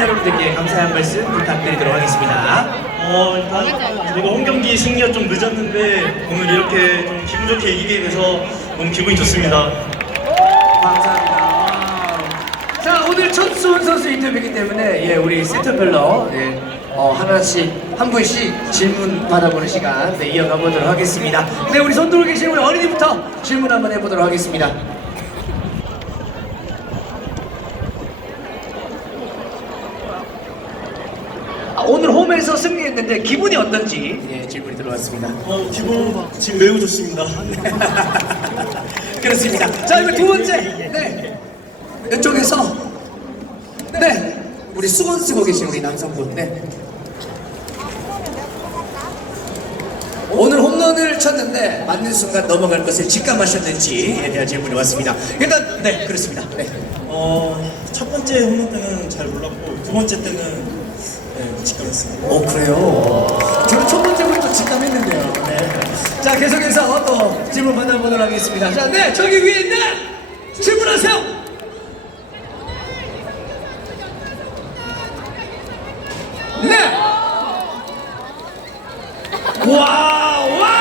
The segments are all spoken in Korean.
여러분들께 감사의 한 말씀 부탁드리도록 하겠습니다. 어, 일단 저희가 홈 경기 승리가 좀 늦었는데 오늘 이렇게 좀 기분 좋게 이기게 돼서 너무 기분이 좋습니다. 감사합니다. 자 오늘 첫 수원 선수 인터뷰이기 때문에 예 우리 센터별로 예, 어, 하나씩 한 분씩 질문 받아보는 시간 네, 이어가 보도록 하겠습니다. 네 우리 손 들고 계신 우리 어린이부터 질문 한번 해보도록 하겠습니다. 오늘 홈에서 승리했는데 기분이 어떤지 예, 질문이 들어왔습니다. 어, 기분 지금 매우 좋습니다. 그렇습니다. 자, 이거 두 번째. 네. 이쪽에서. 네. 우리 수건 쓰고 계신 우리 남성분. 네. 오늘 홈런을 쳤는데 맞는 순간 넘어갈 것을 직감하셨는지에 대한 질문이 왔습니다. 일단 네 그렇습니다. 네. 어, 첫 번째 홈런 때는 잘 몰랐고 두 번째 때는 네, 직감했습니다. 오 그래요. 저는 첫 번째 부터 직감했는데요. 네. 자 계속해서 또 질문 만나보도록 하겠습니다. 자, 네 저기 위에 있는 질문하세요. 네. 와, 와.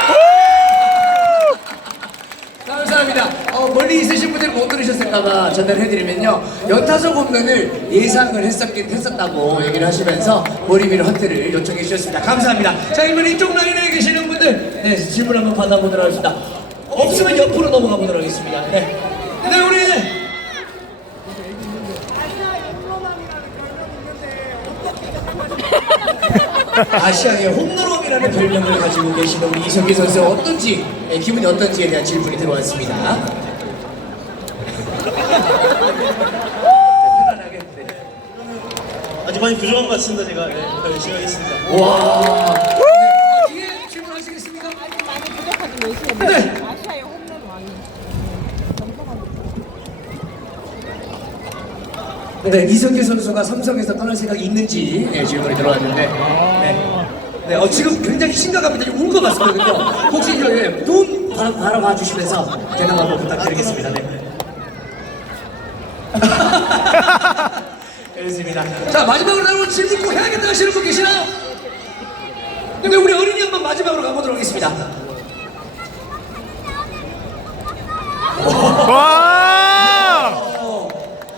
감사합니다. 어, 멀리 있으신 분들 못 들으셨을까봐 전달해드리면요. 연타석 홈런을 예상을 했었긴 했었다고 얘기를 하시면서 위로 하트를 요청해 주셨습니다. 감사합니다. 자, 이번 이쪽 라인에 계시는 분들, 네, 질문 한번 받아보도록 하겠습니다. 없으면 옆으로 넘어가 보도록 하겠습니다. 네. 네, 우리, 아시아의 홈런왕이라는 별명을 가지고 계시는 우리 이성기 선수 어떤지 예, 기분이 어떤지에 대한 질문이 들어왔습니다. 편안하게. 네. 아직 많이 부족한 것 같습니다. 제가 네, 더 열심히 하겠습니다. 와. 네. 아, 뒤에 질문하시겠습니까? 아직 많이 부족하지 몇시에 네. 아시아의 홈런 왕이 네, 이성기 선수가 삼성에서 떠날 생각이 있는지 네, 질문이 들어왔는데 네. 네, 어, 지금 굉장히 심각합니다. 울것 같거든요. 혹시 저, 예, 눈 바라, 바라봐 주시면서 대답 한번 부탁드리겠습니다. 네. 그렇습니다. 자, 마지막으로 나오는 질문 꼭 해야겠다 하시는 분 계시나요? 근데 우리 어린이 한번 마지막으로 가보도록 하겠습니다. 어,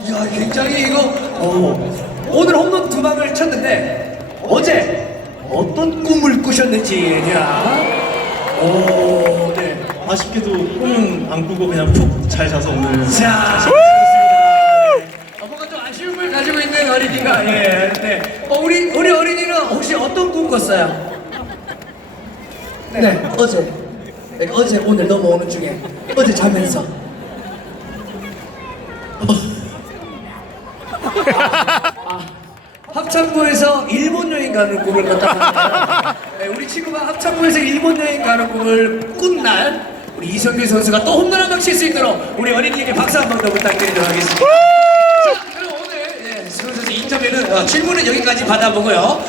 이야, 굉장히 이거, 어, 오늘 홈런 두 방을 쳤는데, 어제 어떤 꿈을 꾸셨는지에 대한, 오, 네. 아쉽게도 꿈은 안 꾸고 그냥 푹 잘 자서 오늘 자, 좋습니다. 어, 뭔가 좀 아쉬움을 가지고 있는 어린이가, 예, 네. 어, 우리, 우리 어린이는 혹시 꿈 꿨어요? 네, 어제. 네, 어제 오늘 넘어오는 중에, 어제 자면서. 아, 합창부에서 일본 여행 가는 꿈을 꿨다고 네, 우리 친구가 합창부에서 일본 여행 가는 꿈을 꾼 날 우리 이성규 선수가 또 홈런 한 방 칠 수 있도록 우리 어린이에게 박수 한 번 더 부탁드리도록 하겠습니다. 자, 그럼 오늘 예, 수원 선수 인터뷰는 어, 질문은 여기까지 받아보고요.